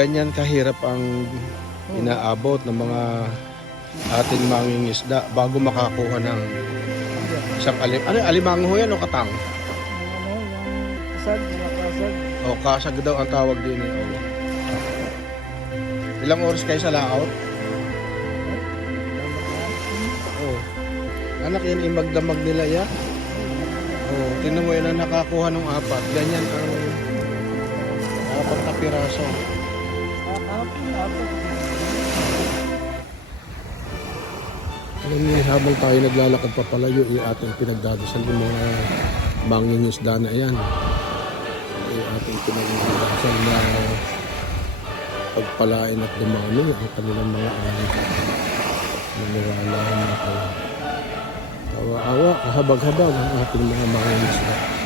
ganyan kahirap ang inaabot ng mga ating mangingisda bago makakuha ng isang alimango yan o katang? Yung kasag, mga kasag. O kasag daw ang tawag din eh. O. Ilang oras kayo sa laot? Oh. Anak yan imagdamag nila ya. Oh, tingnan mo yan ang nakakuha ng apat. Ganyan ang apat na piraso. Alam niyo, habang tayo naglalakad papalayo, yung ating pinagdadasal yung mga mangingisda na yan. Yung ating pinagdadasal na pagpalain at dumami ang kanilang mga anak. Maniwala na kayo. Awa-awa, kahabag-habag ang ating mga mangingisda.